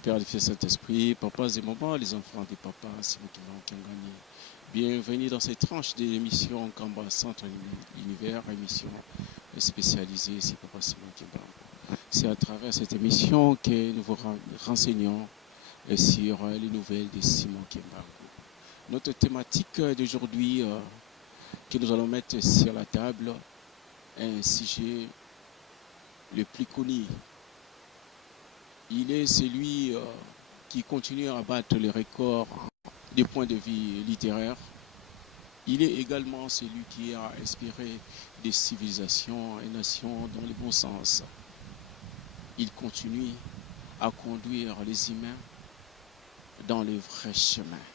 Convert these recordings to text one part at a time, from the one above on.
du Père, du Fils et Saint-Esprit, papas et mamans, les enfants des papas, c'est vous qui ont gagné. Bienvenue dans cette tranche de l'émission Kamba Centre L'Univers, émission spécialisée, c'est Papa Simon Kimbangu. C'est à travers cette émission que nous vous renseignons sur les nouvelles de Simon Kimbangu. Notre thématique d'aujourd'hui que nous allons mettre sur la table est un sujet le plus connu. Il est celui qui continue à battre les records des points de vue littéraires. Il est également celui qui a inspiré des civilisations et nations dans le bon sens. Il continue à conduire les humains dans les vrais chemins.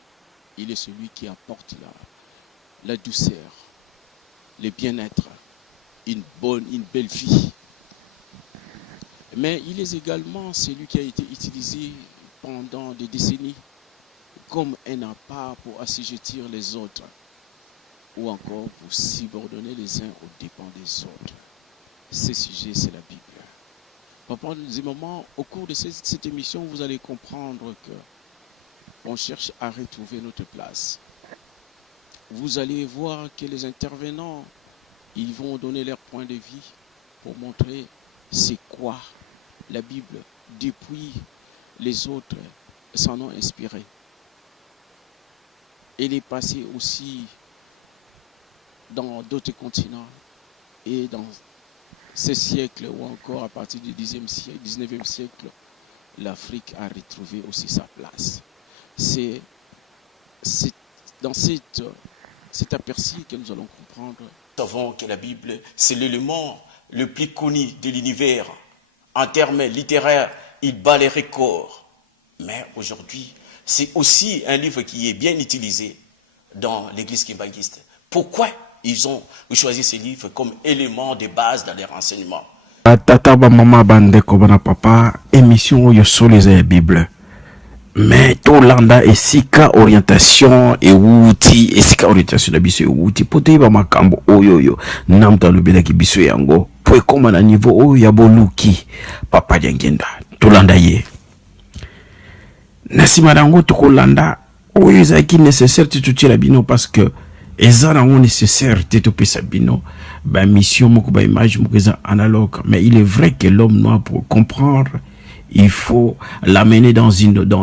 Il est celui qui apporte la douceur, le bien-être, une belle vie. Mais il est également celui qui a été utilisé pendant des décennies comme un appât pour assujettir les autres ou encore pour subordonner les uns aux dépens des autres. Ce sujet, c'est la Bible. Pendant des moments, au cours de cette émission, vous allez comprendre qu'on cherche à retrouver notre place. Vous allez voir que les intervenants, ils vont donner leur point de vue pour montrer c'est quoi la Bible depuis les autres s'en ont inspiré. Elle est passée aussi dans d'autres continents et dans ces siècles ou encore à partir du 19e siècle, l'Afrique a retrouvé aussi sa place. C'est dans cet aperçu que nous allons comprendre. Nous savons que la Bible, c'est l'élément le plus connu de l'univers. En termes littéraires, il bat les records. Mais aujourd'hui, c'est aussi un livre qui est bien utilisé dans l'église kimbanguiste. Pourquoi ils ont choisi ce livre comme élément de base dans les renseignements? Tata ba mama bande ko bana papa émission yo sur les Bible. Mais Tolanda esika orientation et outil esika orientation na biso outil pote ba makambo oyoyo namta lobela ki biso yango po koma na niveau oyo ya boluki papa jangenda Tolanda ye nasima dango tokolanda oyo ezaki nécessaire tututira bino parce que ezana on nécessaire te pesa bino ba mission moko ba image moko eza analogue. Mais il est vrai que l'homme noir, pour comprendre, il faut l'amener dans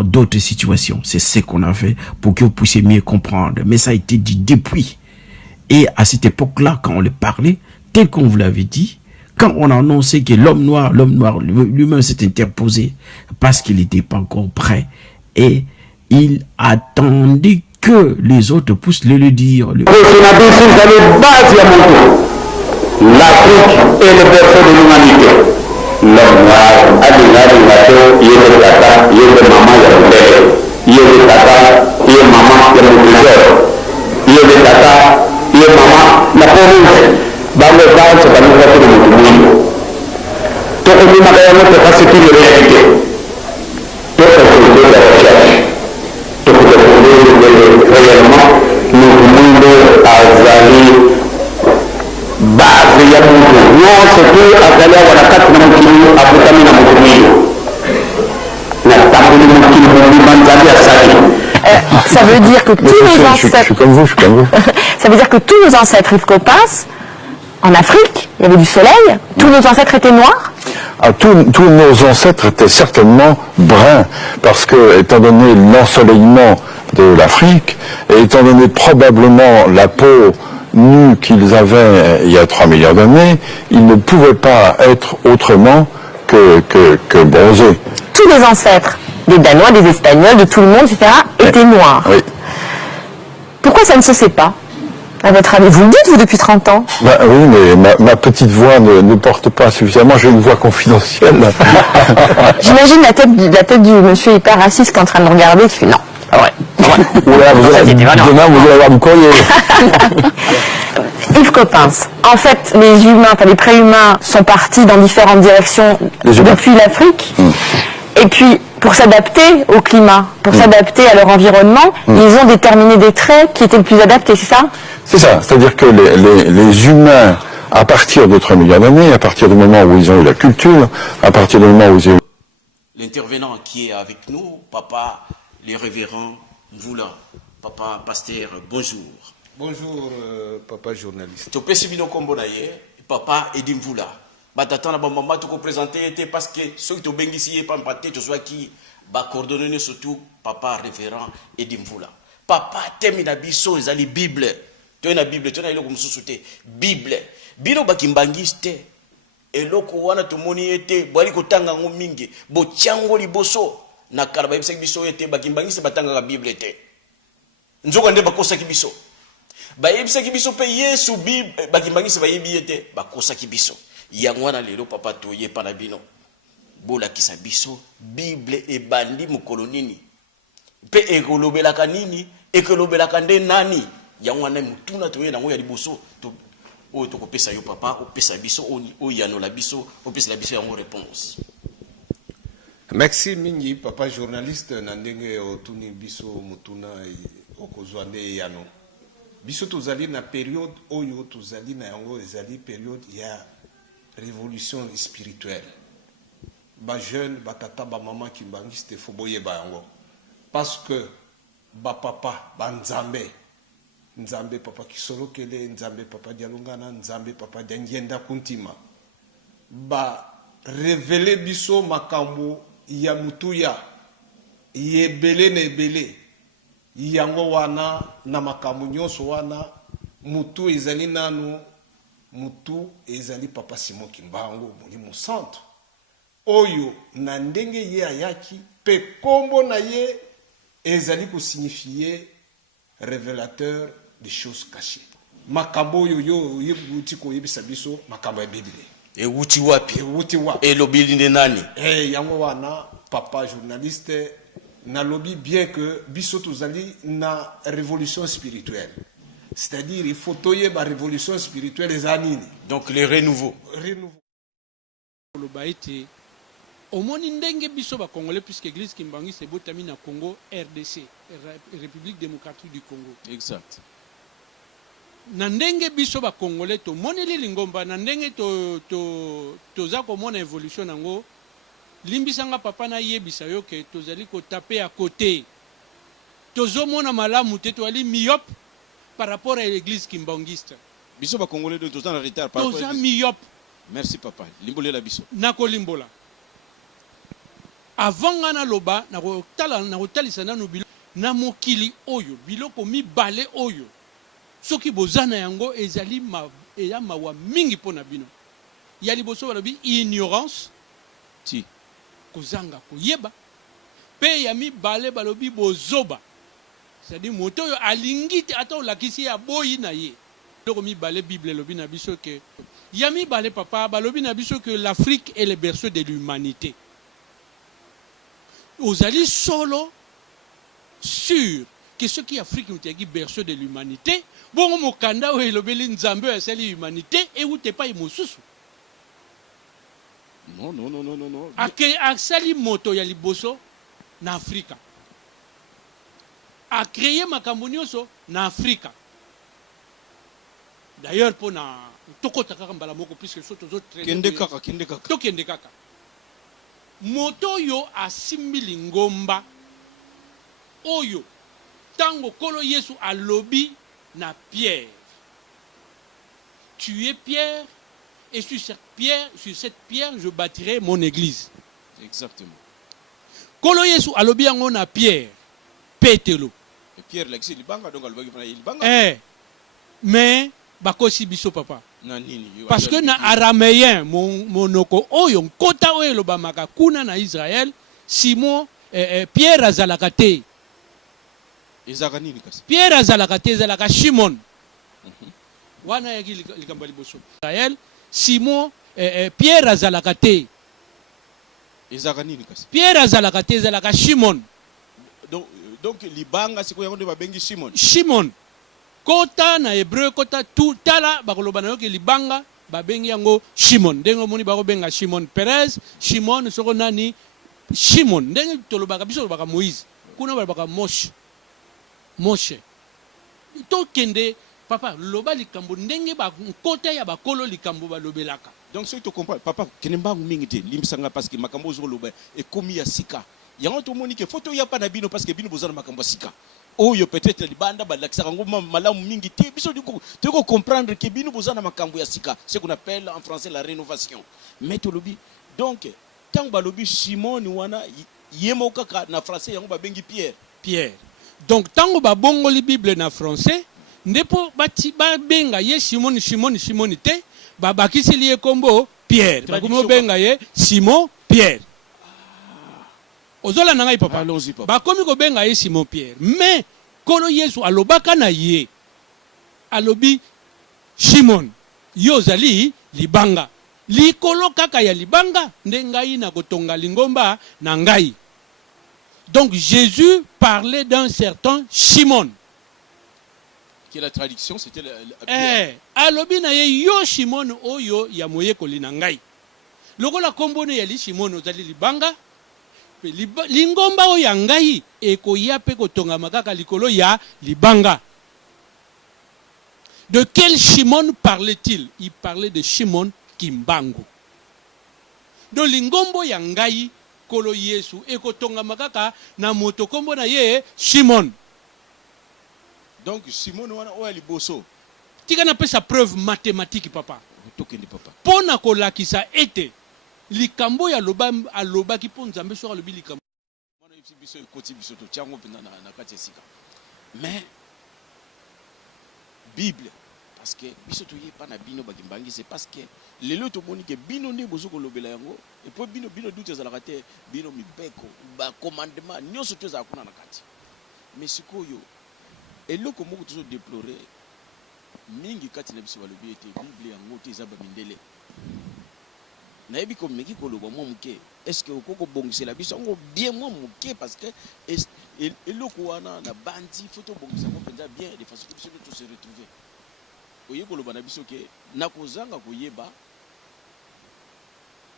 d'autres situations. C'est ce qu'on a fait pour que vous puissiez mieux comprendre. Mais ça a été dit depuis. Et à cette époque-là, quand on le parlait, tel qu'on vous l'avait dit, quand on a annoncé que l'homme noir lui-même s'est interposé parce qu'il n'était pas encore prêt et il attendait que les autres puissent le dire. L'Afrique est le berceau de l'humanité. L'homme noir a déjà dit il y a le tata, il y a le maman, il y a le tata, il y a maman, il y a le trésor. Il y a le tata, il y a maman, la pauvre. Dans le cas, c'est pas nous qui avons le monde. Tout le monde a notre capacité de réalité. Tout le monde de la recherche. Tout le monde réellement, nous voulons azali. Ça veut dire que tous nos ancêtres... Je suis comme vous. Ça veut dire que tous nos ancêtres, Yves Coppens, en Afrique, il y avait du soleil, tous nos ancêtres étaient noirs. Tous nos ancêtres étaient certainement bruns, parce que, étant donné l'ensoleillement de l'Afrique, et étant donné probablement la peau nus qu'ils avaient il y a 3 millions d'années, ils ne pouvaient pas être autrement que bronzés. Tous les ancêtres, des Danois, des Espagnols, de tout le monde, etc., étaient noirs. Oui. Pourquoi ça ne se sait pas, à votre avis? Vous le dites, vous, depuis 30 ans. Ben, oui, mais ma petite voix ne porte pas suffisamment, j'ai une voix confidentielle. J'imagine la tête du monsieur hyper raciste qui est en train de me regarder, qui fait non. Ouais. Demain, vous allez avoir du courrier. Yves Coppens, en fait, les humains, enfin les préhumains sont partis dans différentes directions depuis l'Afrique. Et puis, pour s'adapter au climat, pour s'adapter à leur environnement, ils ont déterminé des traits qui étaient le plus adaptés, c'est ça? C'est ça, c'est-à-dire que les humains, à partir de 3 millions d'années, à partir du moment où ils ont eu la culture, à partir du moment où ils ont eu l'intervenant qui est avec nous, papa, les révérends Mvula, papa pasteur, bonjour. Bonjour, papa journaliste. Tu peux suivre combo papa Edim Mvula. Batata na maman tu présenter parce que ceux qui te bénissent pas empaté tu sois qui ba coordonner surtout papa révérend Edim Mvula. Papa temi na biso ezali Bible. Tu na Bible, tu na iloko mususuté. Bible. Bino bakimbangiste. Eloko wana tomoni ete bwali kotanga ngo mingi bo tiango liboso na karaba yebisa biso ete bakimbangiste batanga ka Bible te. Nzoka nde bakosa kibiso. Ba yebisa kibiso pe Yesu Bible bakimbangiste ba yebi ete bakosa kibiso. Yangwana lelo papa toye pa na bino. Bola kisa biso Bible e bandi mukolonini. Pe ekolobelaka nini? Ekolobelaka nde nani? Yangwana mutuna toye na ngo ya liboso to o to kopesa yo papa o pesa biso o yano la biso o pesa la biso yango réponse. Merci mingi papa journaliste na ndenge otuni biso mutuna okozwande yano. Biso tozali na période oyo tozali na yango ezali période ya révolution spirituelle. Ba jeune ba tata ba maman ki bangiste foboye ba yango. Parce que ba papa ba nzambe Nzambe papa Kisolo Kele, Nzambe papa Dialungana, Nzambe papa Diangienda Kuntima. Ba révéler biso makambo ya mutuya yebele na ebele yango wana na makambo nyonso wana mutu ezali nanu mutu ezali papa Simon Kimbangu Molimo Santo oyo na ndenge ye ayaki pe kombo na ye ezali ko signifier révélateur des choses cachées. Makambo yo yebuti ko yebisa biso makambo ya Bible. E wuti wapi? E lobili de nani? Yango wana papa journaliste na lobby bien que biso tozali na révolution spirituelle. C'est-à-dire il faut toyer ba révolution spirituelle les anini. Donc les renouveaux. Le baïti au moni ndenge biso ba congolais puisque église Kimbangi c'est botami na Congo RDC, République démocratique du Congo. Exact. Na ndenge biso ba congolais to moni lingomba na ndenge to za ko mona évolution nango limbisanga papa na yebisa yo ke tozali ko taper à côté. Tozo mona malamu te to ali myope par rapport à l'église kimbangiste. Biso ba congolais de toza na retard par rapport. Toza myope. Merci papa. Limbola la biso. Nako limbola. Avant ngana loba na kotalisa nanu bilo na mokili oyo biloko mibale oyo soki bozana yango ezali eya mawa mingi pona bino ya liboso balobi ignorance ti kozanga koyeba pe ya mibale balobi bozoba c'est-à-dire moto oyo alingi te ata olakisi ya boyi na ye biloko mibale Bible lobi na biso ke ya mibale papa balobi na biso que l'Afrique est le berceau de l'humanité. Ozali solo sûr que ce qui est Afrique est berceau de l'humanité. Bon, mokanda ou elobeli nzambe asali l'humanité et ou te pas imosusu. Non. Ake asali moto ya liboso na Afrika. A créé makambo nyonso na Afrika. D'ailleurs pour na tokota kaka mbala moko puisque so tozo traiter kende kaka to kende kaka. Moto yo asimili ngomba oyo tango kolo Yesu alobi na Pierre. Tu es Pierre et sur cette pierre je bâtirai mon église. Exactement. Kolo Yesu alobi yango na Pierre. Petelo. Et Pierre l'exi libanga donc alobaki fana libanga. Mais bakosi biso papa. Na nini? Parce que na araméen monoko oyo kota oyo lobamaka kuna na Israël Simon Pierre azalaka te. Ezaka nini kasi? Pierre azalaka te ezalaka Shimon. Wana yaki likambo liboso. Israël Simon Pierre azalaka te. Ezaka nini kasi? Pierre azalaka te ezalaka Shimon. Donc libanga siko yango de babengi Shimon. Shimon. Kota na hébreu kota tout tala bakoloba na yoke libanga babengi yango Shimon. Ndengo moni bako benga Shimon Perez, Shimon soko nani Shimon. Ndenge tolobaka biso baka Moïse. Kuna baka Moshe. To kende papa loba likambo ndenge ba kota ya bakolo likambo balobelaka. Donc ceux qui comprennent, papa, kenemba mingite, limsanga parce que makambo zoloba et komi ya sika. Yango to moni que photo ya pa na bino parce que bino bozana makambo sika. Oh yo peut-être libanda ba lakisa ngo malamu mingi te biso du ko comprendre que bino bozana makambo ya sika, ce qu'on appelle en français la rénovation. Mais to lobi donc tant ba lobi Simon wana yemo kaka na français yango ba bengi Pierre. Pierre. Donc tant ba bongo li Bible na français ndepo ba benga ye Simon te ba bakisi li kombo Pierre. Ba kumo benga ye Simon Pierre. Ozola na ngai papa. Allons-y papa. Ba komi ko benga ye Simon Pierre. Mais kolo Yesu alobaka na ye. Alobi Simon yozali libanga. Likolo kaka ya libanga nde ngai na kotonga lingomba na ngai. Donc Jésus parlait d'un certain Simon. Qui est la traduction, c'était Pierre. Alobi na ye yo Simon oyo ya moye kolina ngai. Lokola kombone ya li Simon ozali libanga. Lingomba oyo ya ngai ekoya pe kotonga makaka likolo ya libanga. De quel Simon parlait-il? Il parlait de Simon Kimbangu. Donc lingombo ya ngai kolo Yesu ekotonga makaka na moto kombo na ye Simon. Donc Simon wana oya liboso. Tika na pesa preuve mathématique papa. Tokende papa. Pona kolakisa ete likambo ya aloba ki po nzambe so alobi likambo. Mwana yipsi biso ekoti biso to tiango pena na kati esika. Mais Bible parce que biso to ye pa na bino bakimbangi c'est parce que lelo to moni ke bino nde bozo kolobela yango et puis bino doute za la kate bino mibeko ba commandement nyonso to za kuna na kati. Mais sikoyo eloko moko toujours déplorer mingi kati na biso balobi ete Bible yango te za ba mindele. Na yebi ko meki koloba mo muke est-ce que okoko bongisela biso ngo bien mo muke parce que eloko wana na bandi photo bongisa mo penza bien de façon que biso tous se retrouver. Oye koloba na biso ke na kozanga koyeba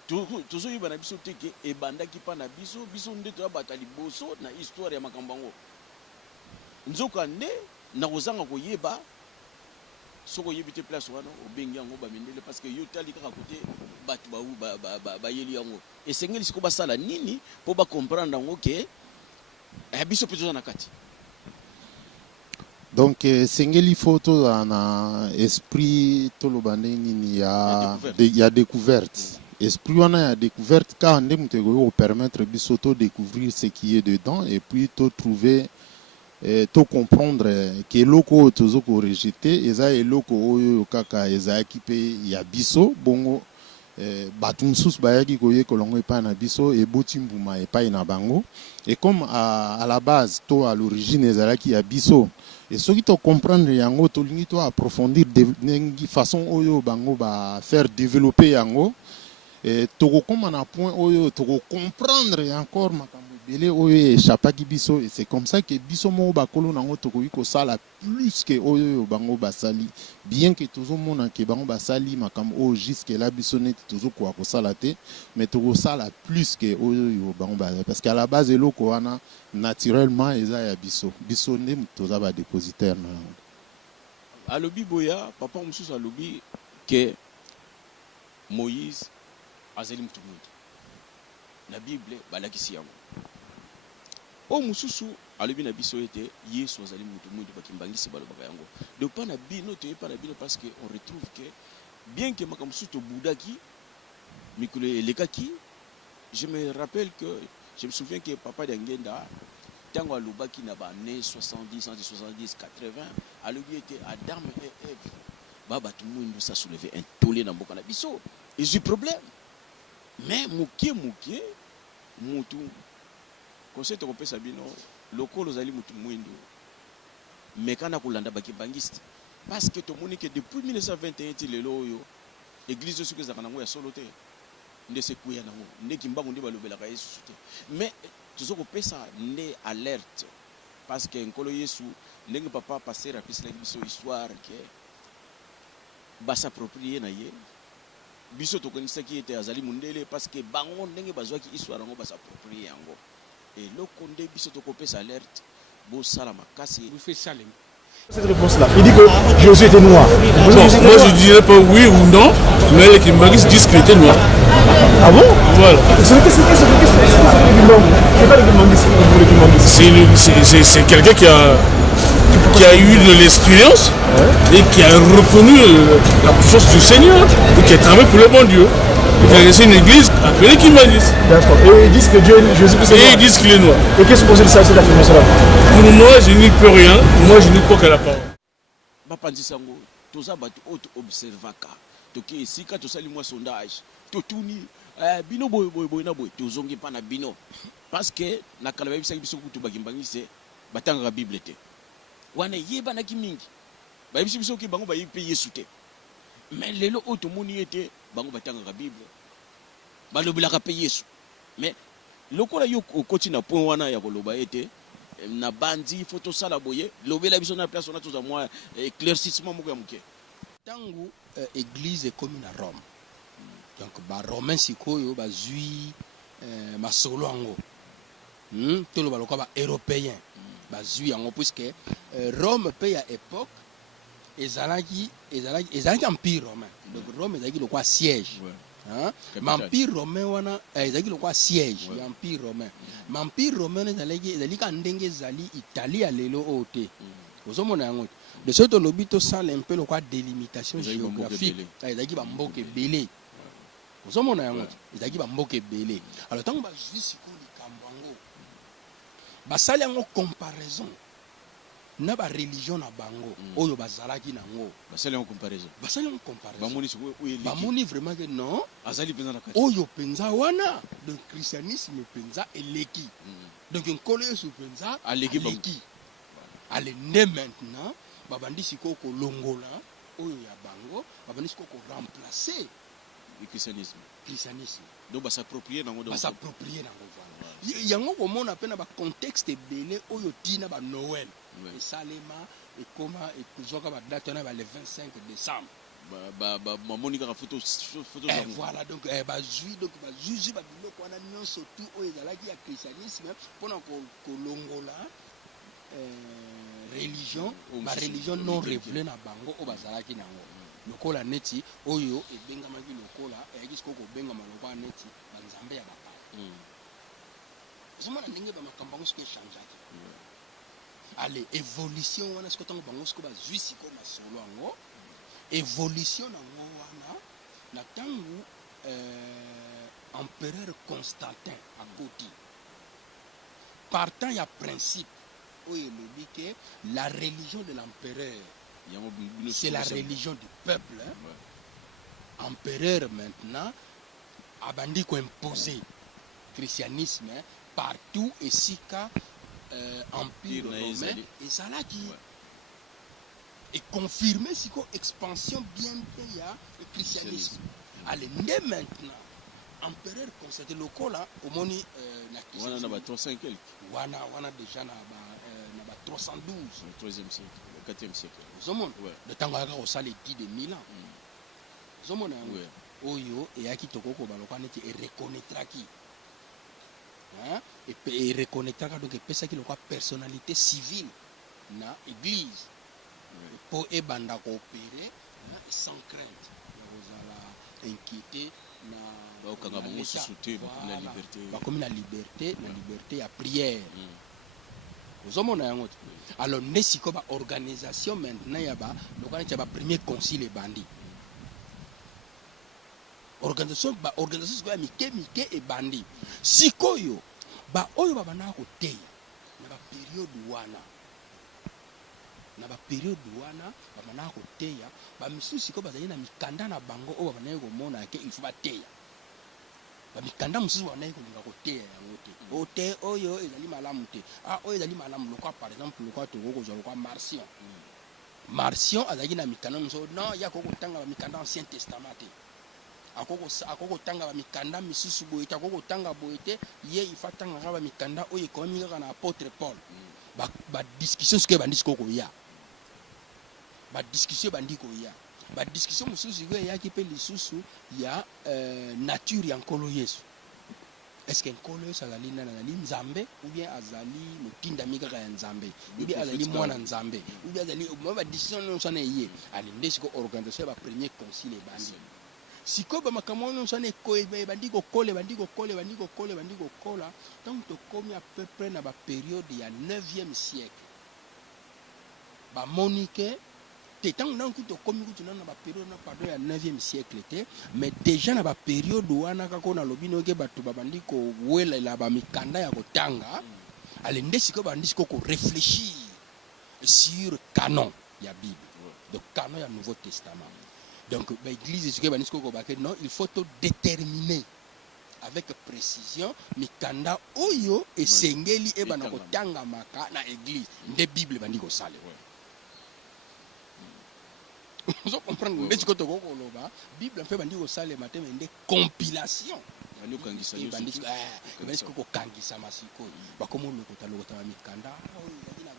tozo yeba na biso te ke ebanda ki pa na biso nde to abata liboso na histoire ya makambango. Nzoka nde na kozanga koyeba soko yebite place wana obengi yango ba mindele parce que yo tali kaka côté batu ba yeli yango esengeli siko basala nini po ba comprendre yango ke biso peto na kati. Donc sengeli photo na esprit tolobande nini ya découverte. Esprit wana ya découverte car ndé mutego permettre biso to découvrir ce qui est dedans et puis to trouver to comprendre que eloko tozoko rejeter eza eloko oyo kaka eza équipé ya biso bongo batu msusu bayaki koye kolongo epai na biso eboti mbuma epai na bango et comme à la base to à l'origine ezalaki ya biso et soki to comprendre yango tolingi to approfondir de façon oyo bango ba faire développer yango et toko koma na point oyo toko comprendre encore makambo belé oyo échappaki biso et c'est comme ça que biso mo bakolo nango tokoki ko sala plus que oyo bango basali bien que toujours mona que bango basali makambo o jusque là biso net toujours ko sala te mais toko sala plus que oyo bango basali parce qu'à la base eloko wana naturellement eza ya biso nde toza ba dépositaire na alobi boya papa mususu alobi que Moïse azali mutu mutu na Bible balakisi yango o mususu alobi na biso ete Yesu azali mutu mutu bakimbangisi balobaka yango donc pas na bino te pas na bino parce que on retrouve que bien que makamsusu to budaki mikolo elekaki je me rappelle que je me souviens que papa d'Angenda tango alobaki na ba né 70 70 80 alobi ete Adam et Ève baba tout le monde ça soulever un tollé na mboka na biso et j'ai problème. Mais mukie mutu conseil to kopesa bino lokolo zali mutu mwindo mekana kolanda bakibangiste parce que to moni que depuis 1921 ti lelo oyo église soki ezaka nango ya solo te nde sekuya nango nde kimbangu nde balobelaka Yesu te mais tozo kopesa nde alerte parce que nkolo Yesu ndenge papa passer apesela biso histoire que basapproprier na ye biso tokonisaki ete azali mundele parce que bango ndenge bazwaki histoire yango basapproprier yango et loko nde biso tokopesa alerte bo sala makasi vous fait salem. Cette réponse là il dit que Jésus était noir. Moi je dirais pas oui ou non Mais les Kimbangis disent qu'il était noir. Ah bon? Voilà. C'est pas les Kimbangis. C'est quelqu'un qui a eu de l'expérience et qui a reconnu la puissance du Seigneur et qui a travaillé pour le bon Dieu. Il a laissé une église appelée Kimbangis. D'accord. Et ils disent que Jésus-Christ est noir. Et ils disent qu'il est noir. Et qu'est-ce que vous pensez de ça, cette affirmation-là? Pour moi, je n'y peux rien. Moi, je n'y peux qu'à la parole. Bapandisango, toza batu auto observaka. Toki esika tosali mwa sondage. Totuni bino boy na boy tozongi pa na bino. Parce que na kala babisa biso kutu bakimbangise batanga Bible te. Wana yeba na kimingi. Babisa biso ki bango bayipe Yesu te. Mais lelo auto moni ete bango batanga Bible. Balobelaka pe Yesu. Mais lokola yo okoti na point wana ya koloba ete na bandi photo sala boye lobela biso na place on a tous à moi éclaircissement moko ya muke tangu église comme na Rome donc ba romain sikoyo ba zui masolo ango to lo baloka ba européen ba zui ango puisque Rome pe ya époque ezalaki empire romain donc Rome ezalaki le quoi siège L'empire romain wana ezalaki le quoi siège l'empire romain l'empire romain ezalaki ka ndenge ezali Italie ya lelo ote ozomona yango de ce to lobito sala un peu le quoi délimitation géographique ezalaki ba mboka ebele ozomona yango ezalaki ba mboka ebele alors tango ba juif ko likambo yango basali yango comparaison na ba religion na bango oyo bazalaki nango basali en comparaison bamoni vraiment que non azali penza na kati oyo penza wana donc christianisme penza eleki donc nkolo yesu penza aleki ale nde maintenant babandi siko ko longola oyo ya bango babandi siko ko remplacer le christianisme donc s'approprier nango voilà yango komona pe na ba contexte ebele oyo tina ba Noël et Salema et comment et toujours ba date na ba le 25 décembre monika photo voilà donc ba juif donc ba juif ba biloko wana nyonso tout oyo ezalaki ya christianisme pona ko longola religion ba religion non révélée na bango o bazalaki nango lokola neti oyo ebengamaki lokola eyaki siko kobengama lokola neti banzambe ya bapaya zomona ndenge bamakambo yango siko echangeaki allez évolution wana siko ntango bango siko bazwi siko masolo yango évolution nango wana na ntango empereur Constantin akoti partant ya principe oyo elobi ke la religion de l'empereur c'est la religion du peuple empereur maintenant abandi ko imposer christianisme partout et sika empire romain et salaki et confirmer siko expansion bien ya christianisme allez nde maintenant empereur Constantin lokola omoni na wana na ba 300 quelque wana déjà na ba 312 le 3e siècle le 4e siècle zomon le tango aka osala étude de Milan zomon oyo eyaki tokoko baloka neti reconnaîtraki et reconnaîtraka donc epesaki lokwa personnalité civile na église po ebanda koopérer sans crainte kozala inquiété na okanga bango susuté bakomi na liberté ya prière ozomona yango te alors nde siko ba organisation maintenant ya ba lokwa neti ya ba premier concile ebandi organisation siko ya mike ebandi sikoyo ba oyo babandaka koteya na ba période wana babandaka koteya bamisusu sikoyo bazali na mikanda na bango oyo babandaki komona ke il faut bateya bamikanda mosusu babandaki kolinga koteya yango te ote oyo ezali malamu te oyo ezali malamu lokwa par exemple lokwa tokokozwa lokwa marcion azalaki na mikanda mosusu non ya kokotanga bamikanda ancien testament te akokotanga bamikanda misusu boye te akokotanga boye te ye ifa tangaka bamikanda oyo ekomami kaka na apôtre Paul badiscussion sikoyo ebandi sikoyo koya badiscussion mosusu sikoyo eyaki mpe lisusu ya nature ya nkolo yesu est-ce que nkolo yesu azali nani azali nzambe ou bien azali motindami kaka ya nzambe ou bien azali mwana nzambe ou bien azali badiscussion nyonso wana eye ali nde sikoyo organisation ya bapremier concile ebandi sikoyo bamakambo nyonso wana bandi kokola ntango tokomi à peu près na bapériode ya 9e siècle bamoni ke te ntango nano kutu tokomi kutu nano na bapériode na pardon ya 9e siècle te mais déjà na bapériode wana kaka nalobi noke bato babandi kowelela bamikanda ya kotanga ale nde sikoyo bandi sikoyo koréfléchir sur canon ya Bible, donc canon ya Nouveau Testament. Donc l'église sikoyo bandi sikoyo kobake non, il faut tout déterminer avec précision mikanda oyo esengeli ebana kotanga maka na église nde Bible bandi kosala. Vous comprenez? Mais quand on a Bible en fait bandi kosala matin nde compilation. Bandi ko kangisa masiko bakomo lokota mikanda oyo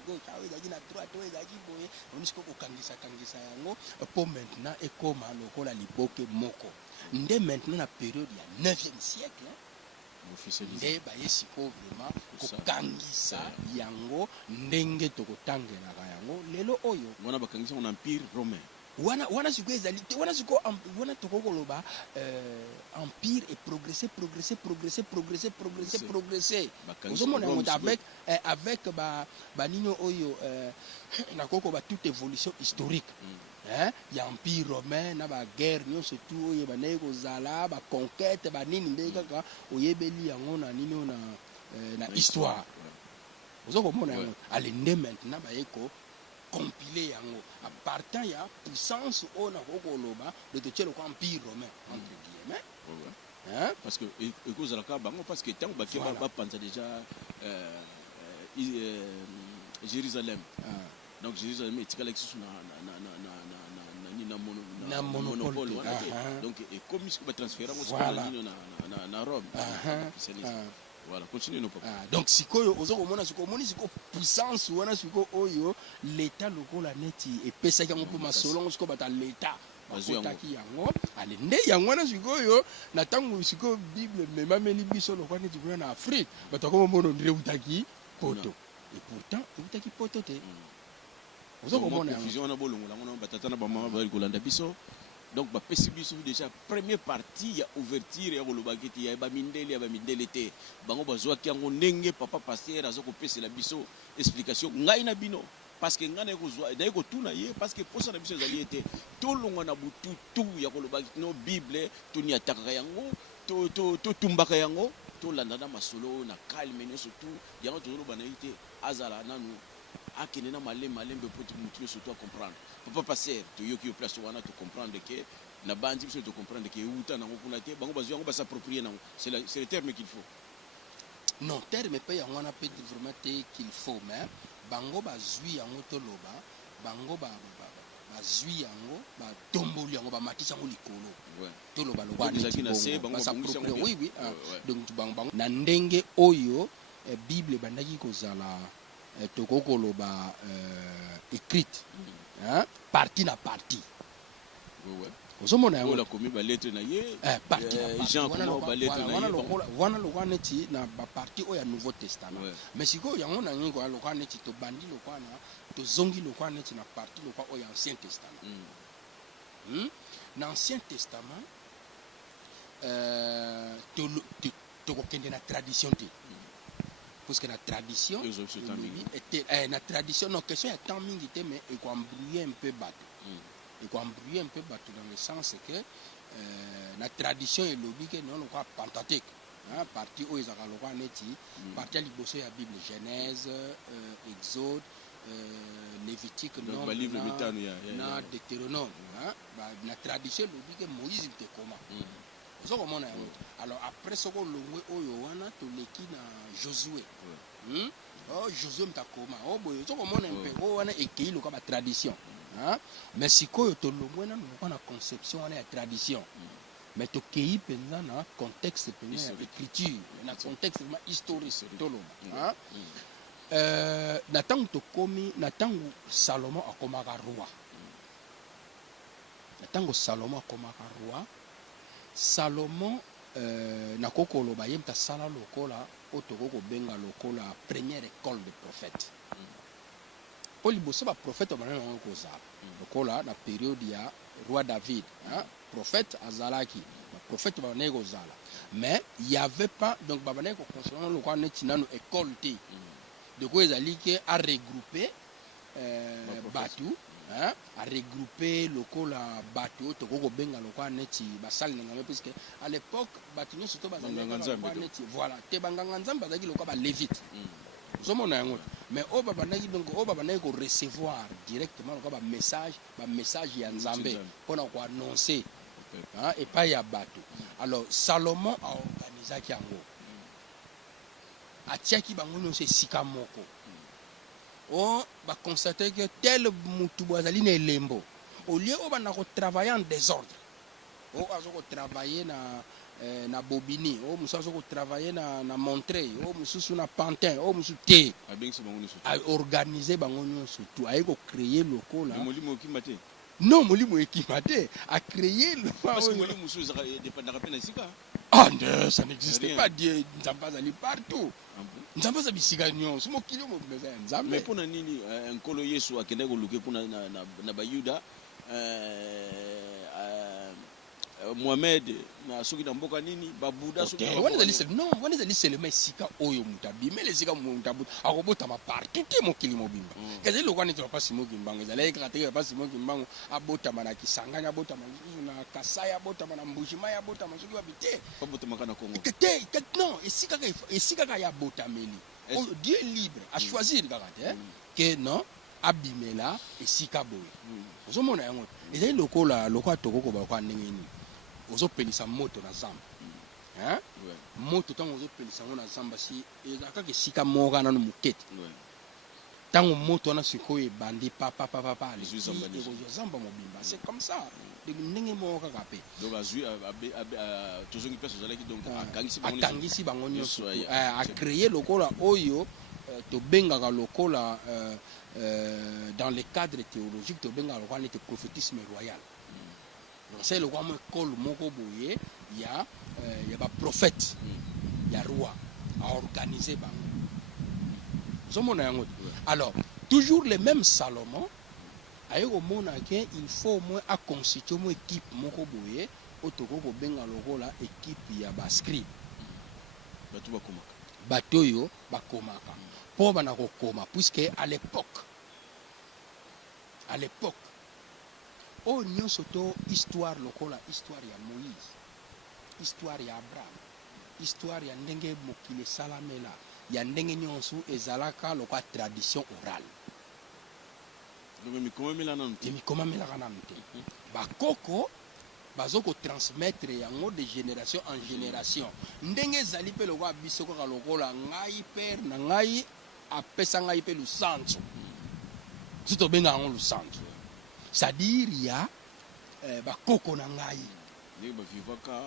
gauche oyo na droite oyo boye on siko ko kangisa yango pour maintenant ekoma lokola liboke moko nde maintenant na période ya 9e siècle nde baye siko vraiment kokangisa yango ndenge tokotangelaka yango lelo oyo wana bakangisa on empire romain wana siko ezali te wana siko wana tokokoloba empire et progresser ozomona yango avec banino oyo nakoko ba toute évolution historique ya empire romain na baguerre nyonso tu oyo banayi kozala baconquête banini nde kaka oyebeli yango na nino na histoire ozokomona yango ale nde maintenant bayeko compiler yango à partant ya puissance on a kokoloba le tchelo ko empire romain entre guillemets parce que ekozalaka bango parce que tant ba pensa déjà Jérusalem donc Jérusalem etikala kisu na monopole donc et comme il va transférer na Rome voilà, continue nos papas. Donc sikoyo ozokomona sikomoni siko puissance wana siko oyo l'état lokola neti et pesa yango pour masolongo siko bata l'état bakotaki yango ale nde yango wana sikoyo na tango siko Bible memameli biso lokola neti kuna na Afrique batako mono ndire utaki poto et pourtant utaki poto te ozokomona confusion na bolongo la ngona batata na bamama ba kolanda biso. Donc ba pesi biso déjà première partie ya ouverture ya kolobakiti ya ba mindele te bango bazwa kiango ndenge papa pasteur azoko pesi la biso explication ngai na bino parce que ngana ekozwa na ekotuna ye parce que posa na biso ezali ete tolongwa na bututu ya kolobakiti no Bible toni ataka yango to tumbaka yango to landa na masolo na calme ne surtout yango tozoloba na ite azala nanu akene na malembe pour mutuno surtout à comprendre papa passer to yoki place wana to comprendre que na bandi biso to comprendre que uta na ngokuna te bango bazwa ngo ba s'approprier nango c'est le terme qu'il faut non terme pe yango na pe vraiment te qu'il faut mais bango bazwi yango to loba bango bazwi yango ba tomboli yango ba matisa ngo likolo to loba loba ba s'approprier oui donc bango na ndenge oyo Bible bandaki kozala tokokoloba écrite partie na partie ozomona yango la komi ba lettre na ye partie Jean comment ba lettre na ye wana lokwa neti na ba partie oya Nouveau Testament mais siko yango na ngingo ya lokwa neti to bandi lokwa na to zongi lokwa neti na partie lokwa oya Ancien Testament na Ancien Testament to kokende na tradition te parce que la tradition était la tradition non question est tant mingi mais il faut embrouiller un peu bateau dans le sens que la tradition est logique non le quoi Pentateuque partie où ils ont le quoi neti partie liboso ya Bible Genèse Exode Lévitique non na Deutéronome la tradition logique Moïse te comment alors après ce qu'on longwe oyo wana to leki na Josué Josué mtakoma boyo to komona mpe wana ekei loka ba tradition mais sikoyo to longwe na na conception wana ya tradition mais to kei penza na contexte penza ya écriture na contexte historique to loba na tango to komi na tango Salomon akomaka roi na tango Salomon akomaka roi Salomon na kokolo ba yemta sala lokola otoko benga lokola première école de prophète Paul bosso ba prophète ba na koza lokola na période ya roi David prophète azalaki prophète babandaki kozala mais il y avait pas donc babandaki koconstruire lokola neti nano école te de quoi ezali ke a regrouper bato a regrouper lokola bato toko kobenga lokola neti basali nangame puisque à l'époque bato nyonso to bazali neti voilà te banganga nzambe bazalaki lokola ba lévite zomona yango mais o babandaki donc o babandaki ko recevoir directement lokola ba message ya nzambe pona ko annoncer et pas ya bato alors Salomon a organisé yango atiaki bango nyonso esika moko on va constater que tel mutubu azali na elembo au lieu on va travailler en désordre on va travailler na Bobigny on va travailler na Montreuil on va na Pantin on va organiser bango nyonso tout a créer local là non molimo ekimate a créé le parce que molimo sous dépendra pas na sika ah non ça n'existe pas Dieu nzamba zali partout nzamba za bisika nyonso mokili mo meza nzambe mais pona nini nkolo Yesu akenda koluke kuna na bayuda Mohamed na soki na mboka nini babuda soki non wana zali seulement sika oyo mutabi mais les sika mutabu akobota ma partout te mokili mobimba kaze lokwa neti pas simo kimbango ezali ekate pas simo kimbango abota mana kisanganya abota na Kasai abota mana Mbushima abota soki babite abota makana Congo te non esika ka ya bota meli Dieu libre à choisir kaka que non abimela esika boye ozomona yango ezali lokola tokoko ba kwa ndenge ni ozopelisa moto na zamba moto tango ozopelisa ngo na zamba si ezaka ke sika moka na mukete tango moto na sikoyo bandi papa les zamba mobimba c'est comme ça de ndenge moka kape donc azui tozongi pesa zalaki donc akangisi bango nyonso a créer lokola oyo to benga lokola dans le cadre théologique to benga lokola le prophétisme royal. C'est le roi Mokol Moko Boye, il y a ba prophète, il y a roi à organiser bango. Alors, toujours le même Salomon, il faut au moins à constituer une équipe Moko Boye, otoko ko benga lokola équipe ya ba scribe. Batu bakomaka. Batoyo bakomaka. Po bana ko koma puisque à l'époque oh nyonso to histoire lokola histoire ya Moïse, histoire ya Abraham, histoire ya ndenge mokili salamela ya ndenge nyonso ezalaka lokola tradition orale. Donc mikomamela kana mte bakoko bazoko transmettre yango de génération en génération ndenge ezali pe lokola biso kaka lokola ngai père na ngai apesa ngai pe lusanzo sito benga yango lusanzo c'est-à-dire il y a bakoko na ngai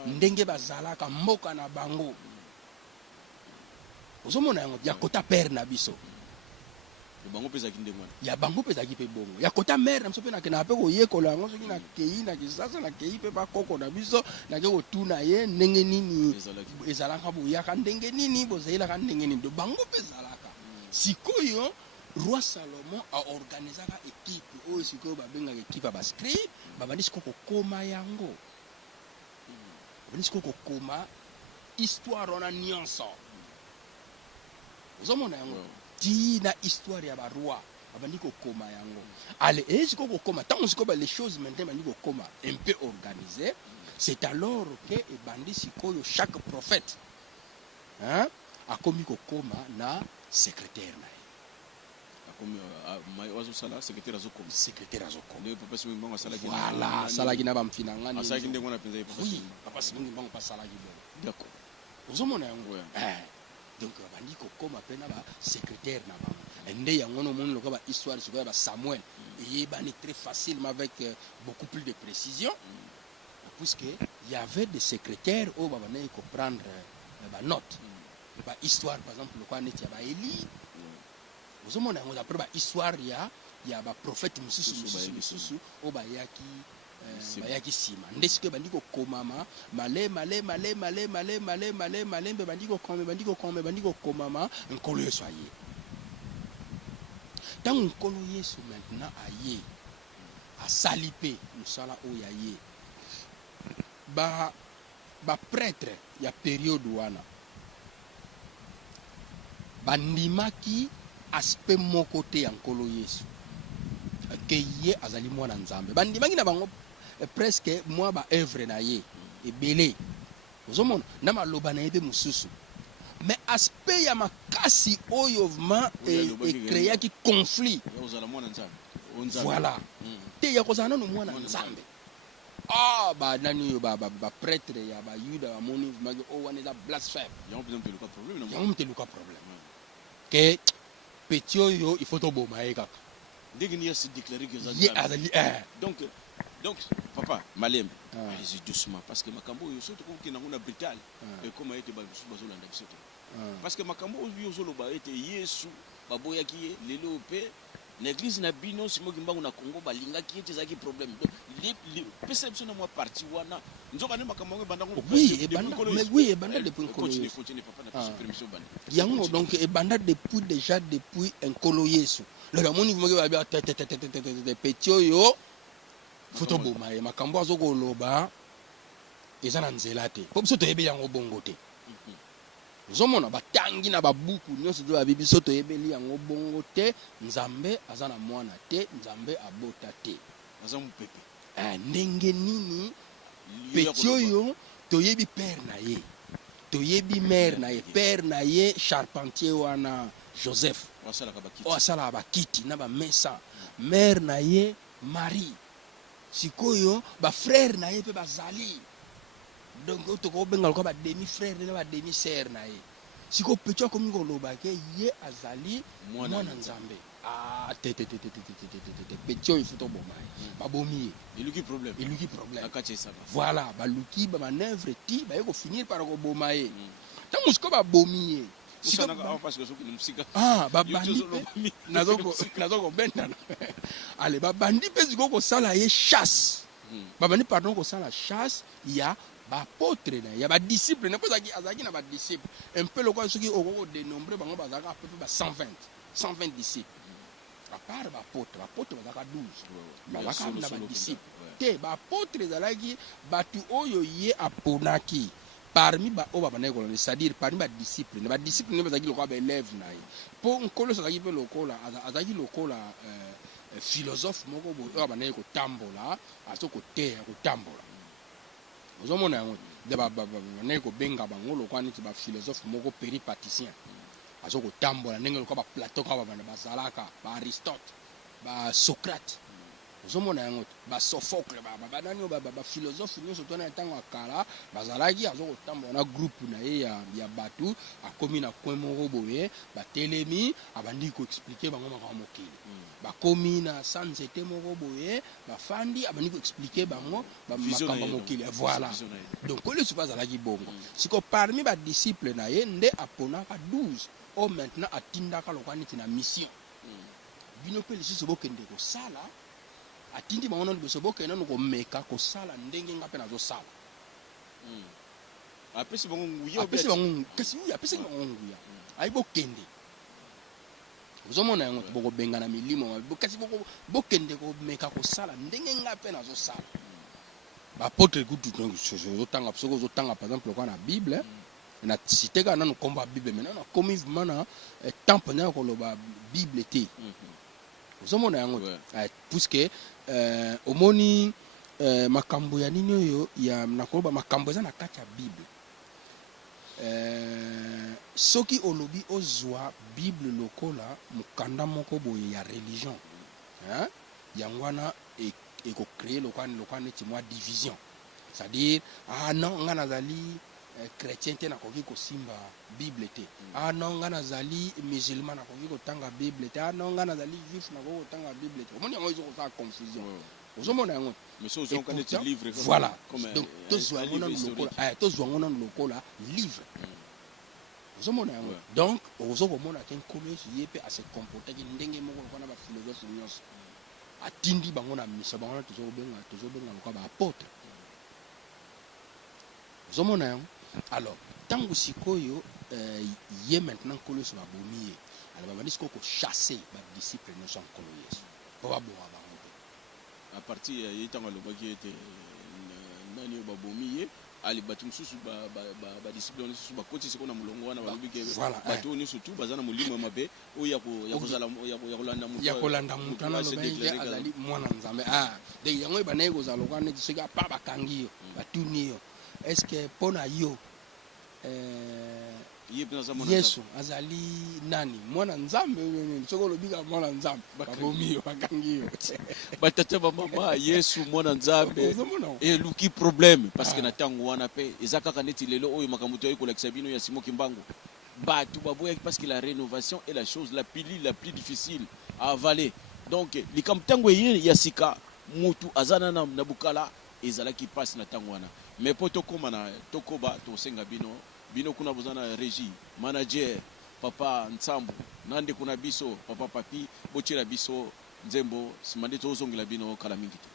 ndenge bazalaka mboka na bango ozomona yango ya kota père na biso bango pesa kindengwana ya bango pesa ki pe bongo ya kota mère na biso pe na kena pe ko yekola yango soki na kei na kisasa na kei pe bakoko na biso na ke ko tuna ye ndenge nini ezalaka boyaka ndenge nini bozayela ka ndenge nini do bango pesa zalaka sikoyo roi Salomon a organisé une équipe où il équipe à scribe babandisi ko koma yango babandisi ko koma histoire on a nyonso ozomona yango ti na histoire ya ba roi babandisi ko koma yango allez et ko koma tant que les choses maintenant babandisi ko koma un peu organisé c'est alors que bandisi ko chaque prophète a commis ko koma na secrétaire na secrétaire azoko voilà salaki na bamfina ngani asaki ndenge na penza oui papa simungi bango pa salaki bon d'accord ozomona yango donc bandi ko koma pena ba secrétaire na bango nde yango no mon lokoba histoire sur ba Samuel et bani très facilement avec beaucoup plus de précision puisque il y avait des secrétaires au baba ne ko prendre ba note ba histoire par exemple lokwa neti ya ba Eli ozomona yango après ba histoire ya ba prophète mususu o bayaki sima ndesike bandi ko komama male bandi ko komama nkolo Yesu aye tant nkolo Yesu maintenant aye asali pe musala o yaye ba prêtre ya période wana bandimaki aspect moko te ya nkolo Yesu ke ye azali mwana nzambe bandimaki na bango presque moi ba œuvre na ye ebele ozomona na maloba na ye pe mosusu mais aspect ya makasi oyo vraiment ekreaki conflit voilà te ya kozala nano mwana nzambe ba nani yo ba prêtre ya ba yuda bamoni maki o wana eza blasphème yango mpe luka problème ke petit oyo il faut toboma ye kaka ndenge ni asi déclaré que ye azali donc papa malembe allez-y doucement parce que makambo oyo soto koki nango na brutal et comme ete bazolanda biso te parce que makambo oyo ozoloba ete yesu baboyaki ye lelo pe na église na bino simoki mbangu na Congo balingaki ete ezalaki problème donc pesa biso na mwa parti wana nzoka ne makambo oyo ebanda oui ebanda depuis nkolo yango donc ebanda depuis nkolo Yesu le ramoni vimoki babia petit oyo foto boma ye makambo azokoloba eza na nzela te po biso toyebi yango bongo te ozomona batangi na babuku nyonso to babibi biso toyebeli yango bongo te nzambe aza na mwana te nzambe abota te aza mopepe ndenge nini peti oyo toyebi père na ye toyebi mère na ye père na ye charpentier wana Joseph o asalaka bakiti na bamesa mère na ye Marie sikoyo bafrère na ye mpe bazali donc tokobenga lokola bademi frère na bademi sœur na ye sikoyo peti akomi koloba ke ye azali mwana nzambe te peti oyo ifuta oboma ye babomi ye eluki problème voilà baluki bamanœuvre ti baye kofinir par koboma ye ntango sikoyo babomi ye babandi mpe nazokobendana ale babandi mpe sikoyo kosala ye chasse babandi pardon kosala chasse ya baapôtre na ye ya badisciple na mpo azalaki na badisciple un peu lokola soki okokodenombre bango bazalaka pepe ba 120 disciples à part baapôtre bazalaka 12 bazalaka na badisciple te baapôtre ezalaki bato oyo ye aponaki parmi oyo babandaki kolanda c'est-à-dire parmi badisciple ne bazalaki lokola baélève na ye mpo nkolo azalaki mpe lokola azalaki lokola philosophe moko boye oyo abandaki kotambola azo koteya kotambola ozomona yango nde babandaki kobenga bango lokola neti baphilosophe moko péripaticien azo kotambola ndenge lokola baplaton kaka babanda bazalaka baaristote basocrate ozomona yango basofocle banani oyo baphilosophe nyonso twana ya ntango ya kala bazalaki azo kotambola na groupe na ye ya bato akomi na coin moko boye batelemi abandi koexplike bango makambo mokili bakomi na sanzete moko boye bafandi abandi koexplike bango makambo mokili voilà donc oyo lisusu azalaki bongo siko parmi badisciple na ye nde aponaka 12 oyo maintenant atindaka lokola neti na mission bino mpe lisusu bokende kosala atindi bango nano biso bokende nano komeka kosala ndenge nga mpe nazosala apesi bango nguya apesaki bango nguya ayi bokende ozomona yango bokobengana milimo kasi bokende komeka kosala ndenge nga mpe nazosala baapôtre kutu ozotanga soki ozotanga par exemple lokola na bible na cité kaka nano komba bible maintenant nakomi vraiment na temps mpena ya koloba bible te ozomona yango puisque omoni makambo ya nini oyo ya nakoloba makambo eza na kati ya bible soki olobi ozwa bible lokola mokanda moko boye ya religion yango wana ekocrée lokola neti mwa division c'est-à-dire non nga nazali chrétien te nakoki kosimba bible te non nga nazali musulman nakoki kotanga bible te non nga nazali juif nakoki kotanga bible te omoni yango ezokosala confusion ozomona yango voilà donc tozwa yango nano lokola livre ozomona yango donc ozokomona ke nkolo yesu ye mpe ase comportaki ndenge moko lokola na baphilosophe nyonso atindi bango na misa bango wana tozobenga lokola baapôtre ozomona yango alors ntango sikoyo ye maintenant nkolo yesu babomi ye alors babandi sikoyo kochasse badisciple nyonso ya nkolo yesu mpo babonga bango mpe à partir ya ye ntango alobaki ete nani babomi ye ali batu mususu ba discipline mususu ba koti siko na mulongo wana balobi ke batu ni surtout bazana mulimo mabe o ya kozala ya kolanda mutu ya kolanda mutu ana lobe azali mwana nzambe de yango banaye kozala kwa neti sika pa bakangi yo batuni yo est-ce que pona yo Yesu azali nani mwana nzambe soko lobika mwana nzambe babomi yo bakangi yo batata ba mama Yesu mwana nzambe et luki problème parce que na tango wana pe ezaka neti lelo oyo makamuto yo kolakisa bino ya Simon Kimbangu batu baboya parce que la rénovation est la chose la plus difficile à avaler donc likamtango ya sika mutu azana na bukala ezala ki passe na tango wana mais poto koma na tokoba to senga bino kuna bozana régie manager papa Nsambu nande kuna biso papa papi bochira biso nzembo simande tozongela bino kala mingi te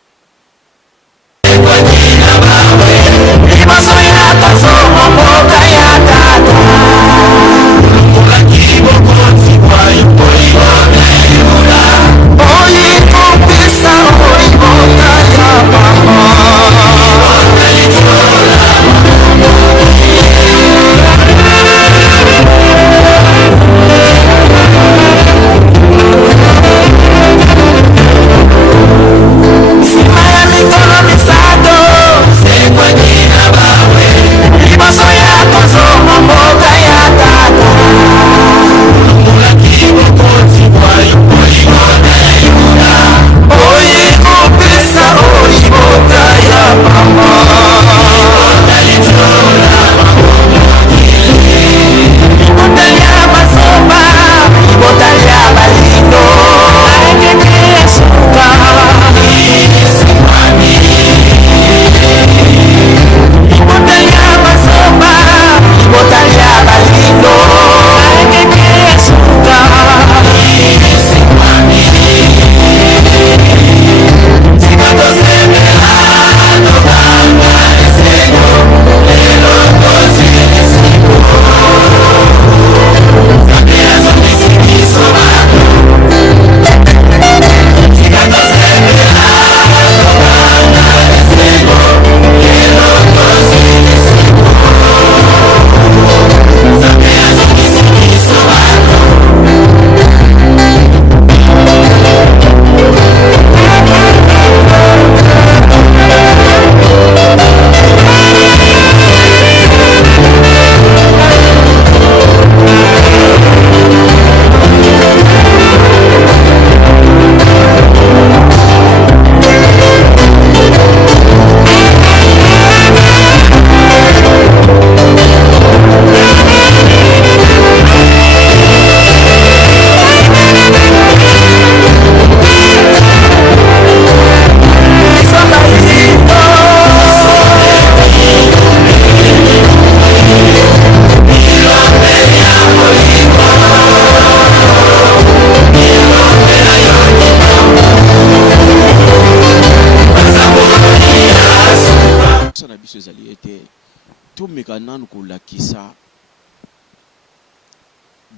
nanu kolakisa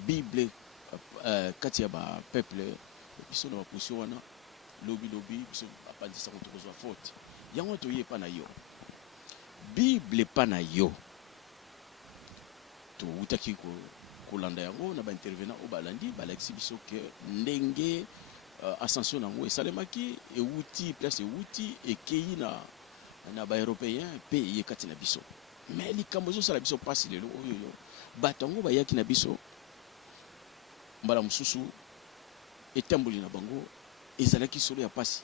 Bible kati ya ba peuple biso na baposition wana lobi biso apandisa ko tokozwa faute yango to yepa na yo Bible pa na yo to utaki kolanda yango na ba intervenant o balandi balakisi biso ke ndenge ascension nango esalemaki euti place euti ekei na ba européen pe yekati na biso mais likambo zo sala biso pasi lelo oyo batango bayaki na biso mbala mususu etamboli na bango ezalaki solo ya pasi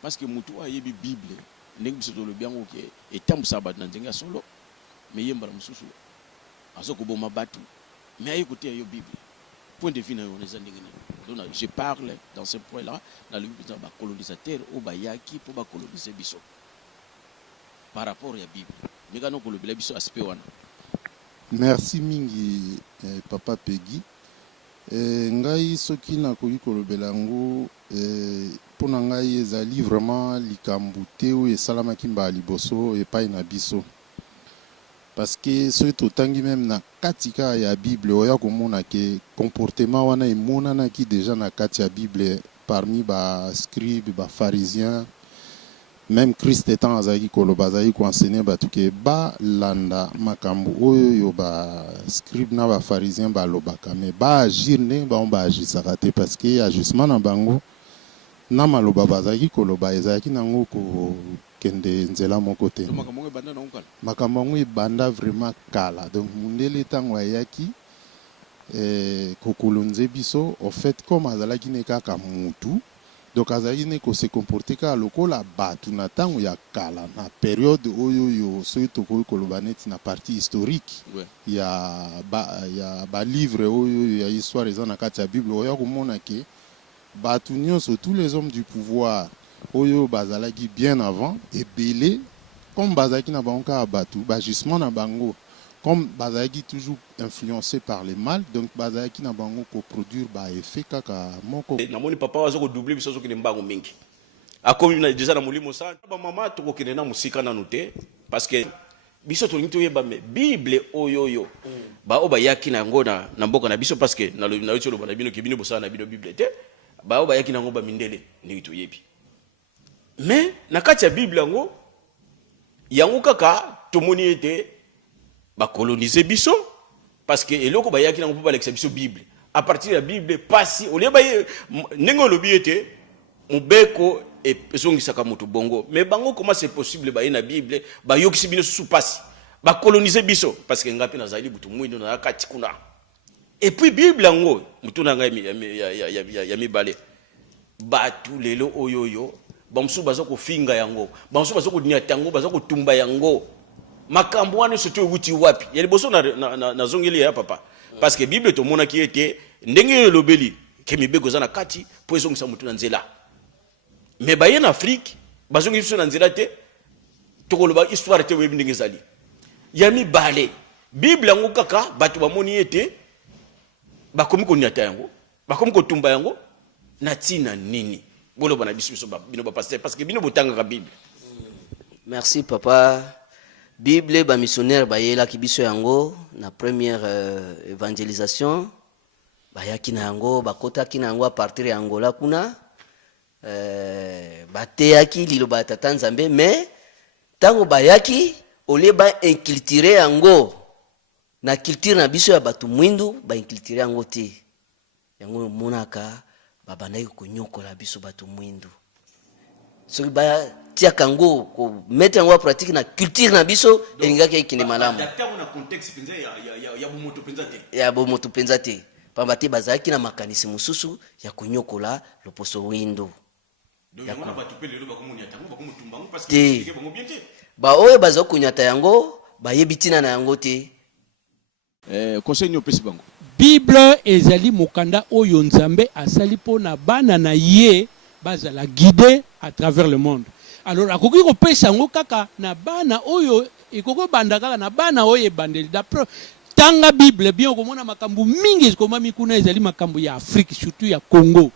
parce que mutu ayebi Bible ndenge biso to lobiango ke etambusa bato na nzenga solo mais yembala mususu azoko boma batu mais ayi côté yo Bible point de vue na yo les ndenge donc je parle dans ce point là dans le but ba colonisateur o bayaki pour ba coloniser biso par rapport à Bible. Merci mingi papa Peggy. Ngai soki na koyi kolobela ngo pona ngai ezali vraiment likambu te o esalamaki mbala liboso epai na biso. Parce que soki totangi même na katika ya Bible oya komona ke comportement wana emonanaki déjà na kati ya Bible parmi ba scribes ba pharisiens même Christ étant azaki koloba azaki ko enseigner batu ke ba landa makambo oyo yo ba scribe na ba pharisien ba lobaka mais ba agir ne ba on ba agir sakate parce que ajustement na bango na maloba bazaki koloba ezaki nango ko kende nzela moko te makambo ebanda vraiment kala donc mundele tango ayaki kokolonze biso au fait comme azalaki ne kaka mutu donc azalaki ne ko se comporter ka lokola batu na tango ya kala na période oyo yo soki tokoki koloba neti na partie historique ya ba livre oyo ya histoire eza na kati ya bible oyo komona ke batu nyonso tous les hommes du pouvoir oyo bazalaki bien avant ebele comme bazalaki na bango ka batu ba justement na bango comme bazalaki toujours influencé par le mal donc bazalaki na bango ko produire ba effet kaka moko namoni papa wazo ko doubler biso soki mbango mingi akomi na déjà na molimo sa ba mama to ko kende na musika na noté parce que biso to nito yeba me bible oyoyo ba oba yaki na ngo na mboka na biso parce que na yoto lo bana bino ke bino bosana na bino bible te ba oba yaki na ngo ba mindele ni to yebi mais na kati ya bible yango kaka tomoni ete ba coloniser biso parce que eloko ba yaki na ngo ba l'exception bible à partir de la bible pasi ole ba nengo lobi ete mubeko et ezongisaka mutu bongo mais bango comment c'est possible ba na bible ba yokisi bino sous pasi ba coloniser biso parce que ngapi na zali butu mwindo na kati kuna et puis bible yango mutu na ngai ya mibale batu lelo oyoyo bamsu bazako finga yango bamsu bazako nyata yango bazako tumba yango makambo wana soto wuti wapi ya liboso na zongeli ya papa parce que bible to mona ki ete ndenge lobeli ke mibeko za na kati po ezongisa mutu na nzela mais ba en Afrique bazongi biso na nzela te to koloba histoire te webi ndenge zali ya mibale bible yango kaka batu bamoni ete bakomi ko nyata yango bakomi ko tumba yango na tina nini bolo bana biso bino ba pasteur parce que bino botanga ka bible. Merci papa. Bible ba missionnaire ba yela ki biso yango na première évangélisation ba yaki na yango ba kota ki na yango a partir ya Angola kuna ba teyaki liloba tata Nzambe mais tango ba yaki ole ba inculturer yango na culture na biso ya batu mwindu ba inculturer yango te yango monaka babandaki konyokola biso bato mwindu soki ba tia kango ko mettre yango pratique na culture na biso elingaki ekinde malamu na contexte penza ya bomoto penza te ya bomoto penza te pamba te bazalaki na makanisi mususu ya konyokola loposo windu ba oyo bazo kunyata yango bayebi tina na yango te conseil nyopesi bango Bible ezali mokanda oyo Nzambe asali pona bana na ye bazala guider à travers le monde. Alors akoki ko pesa ngo kaka na bana oyo ekoko banda kaka na bana oyo bandeli d'après tanga Bible bien komona makambu mingi komami kuna ezali makambu ya Afrique surtout ya Congo.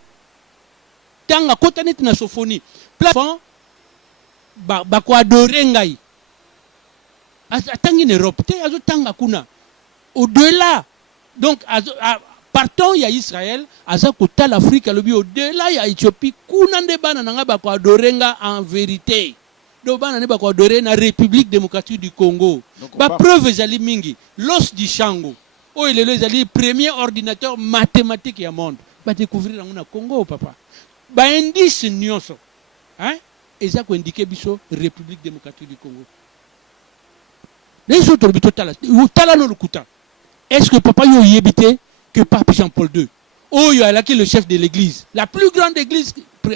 Tanga kota net na sophonie. Plafond ba ko adorer ngai. Atangi en Europe te azo tanga kuna. Au-delà donc, partons il y a Israël, aza kota l'Afrique, au-delà il y a Éthiopie, kunande bana nanga bako adorenga en vérité. Do bana ne bako adorer na République démocratique du Congo. Ba preuve ezali mingi, l'os du Chango. Oh il est le premier ordinateur mathématique ya monde. Ba découvrir na Congo papa. Ba indice nyonso. Hein? Eza ko indiquer biso République démocratique du Congo. Les autres bitotala, utala no lukuta. Est-ce que papa yo yébité que Pape Jean-Paul II, oh yo alaki le chef de l'église, la plus grande église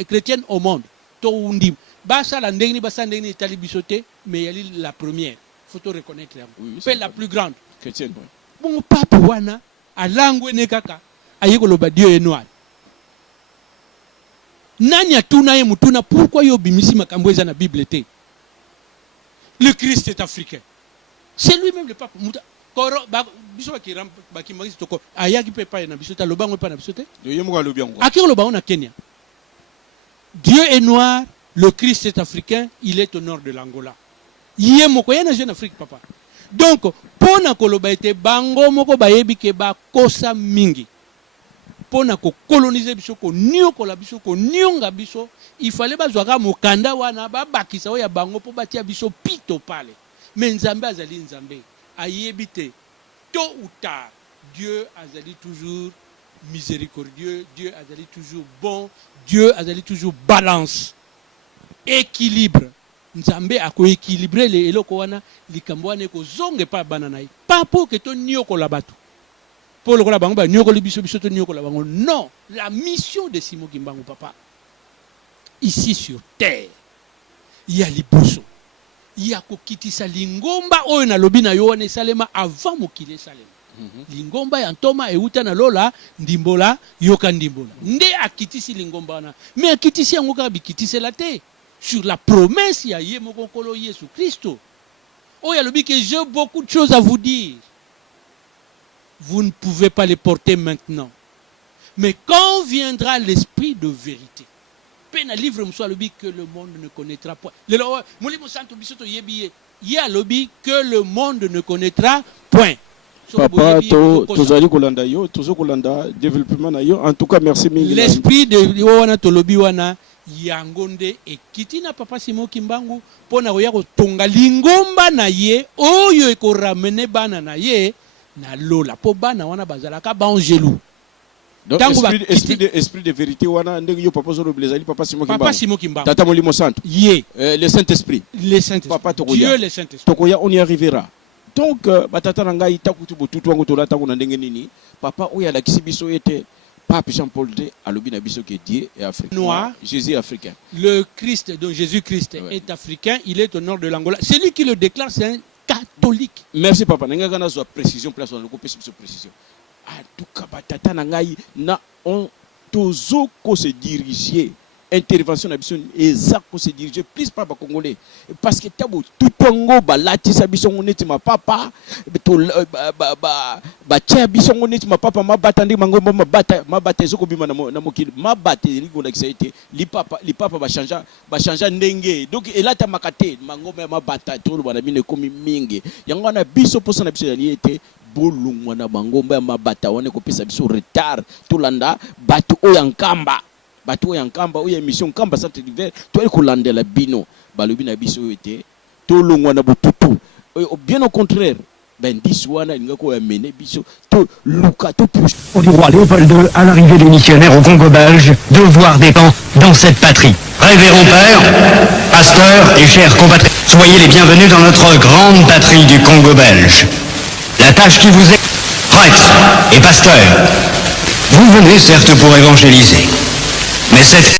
chrétienne au monde, to undi, basa la ndengni basa ndengni itali bisoté, mais elle est la première, faut te reconnaître, oui, la plus grande chrétienne. Bon Pape wana alangwe ne kaka ayeko loba Dieu est noir. Nani atuna ye mutuna pourquoi yo bimisi makambo eza na Bible te? Le Christ est africain. C'est lui-même le pape. Koro biso bakiram bakimagisi toko ayaki pe pa na biso ta lobango pa na biso te yo mo lobi yango akiro lobango na Kenya. Dieu est noir, le Christ est africain, il est au nord de l'Angola. Yé moko yana jeune Afrique papa. Donc pona koloba ete bango moko bayebi ke ba kosa mingi. pona ko coloniser biso ko niokola biso ko nionga biso il fallait bazwaka mokanda wana babakisa oya bango po batia biso pito pale mais nzambe azali nzambe ayebi te tôt ou tard Dieu azali toujours miséricordieux, Dieu azali toujours bon, Dieu azali toujours balance, équilibre. Nzambe ako équilibrer les eloko wana likambo wana ko zonge pa bananaï. Pas pour que ton nyoko la batu. Pour le bango ba nyoko libiso biso to nyoko la bango. Non, la mission de Simon Kimbangu papa. Ici sur terre, il y a liboso. Il y a kokitisa lingomba oyo na lobi na yo wana salema avant mokile salema. Lingomba ya ntoma euta na lola ndimbola yoka ndimbola nde akitisi lingomba na mais akitisi yango ka bikitisi la te sur la promesse ya ye moko kolo Yesu Kristo oya lobi que j'ai beaucoup de choses à vous dire, vous ne pouvez pas les porter maintenant, mais quand viendra l'esprit de vérité pena livre mso lobi que le monde ne connaîtra pas lelo molimo santo bisoto yebi ye lobi que le monde ne connaîtra point. Papa, tozali kolanda yo, tozo kolanda développement na yo. En tout cas, merci mingi. L'esprit de wana tolobi wana yangonde ekiti na papa Simon Kimbangu pona koya kotonga lingomba na ye oyo eko ramener bana na ye na lola po bana wana bazalaka bangelou. Donc esprit de vérité wana ndenge yo papa zolo blezali papa Simon Kimbangu. Tata Molimo Santo. Ye. Le Saint-Esprit. Papa Dieu le Saint-Esprit. Tokoya on y arrivera. Donc batata na ngai takutu botutu wango tolata kuna ndenge nini papa oya la kisibiso était pape Jean-Paul II alobi na biso que Dieu est africain. Noir, Jésus est africain. Le Christ donc Jésus-Christ est africain, il est au nord de l'Angola. C'est lui qui le déclare, c'est un catholique. Merci papa. Nga kana zo précision place on le couper sur précision. En tout cas batata na ngai na on tozo ko se diriger intervention na biso eza ko se diriger plus par ba congolais parce que tabo tout tongo balati sa biso neti ma papa to ba tia biso neti ma papa mabata ndi mangomba mabata ezoko bima na mokili mabata liko na kisaite li papa ba changer ndenge donc elata makate mangomba mabata to lo bana mine komi mingi yango na biso posa na biso ya liete bolungwa na mangomba ya mabata wane ko pesa biso retard to landa batu oyankamba bato yankamba oya émission nkamba centre d'hiver to ekolandela bino balobi na biso ete to longwa na botutu bien au contraire ben diswana ngako ya mene biso to luka to plus du roi Léopold II à l'arrivée des missionnaires au Congo belge, devoir dépend dans cette patrie. Révérend père, pasteur et chers compatriotes, soyez les bienvenus dans notre grande patrie du Congo belge. La tâche qui vous est prêtre et pasteur. Vous venez certes pour évangéliser, mais cette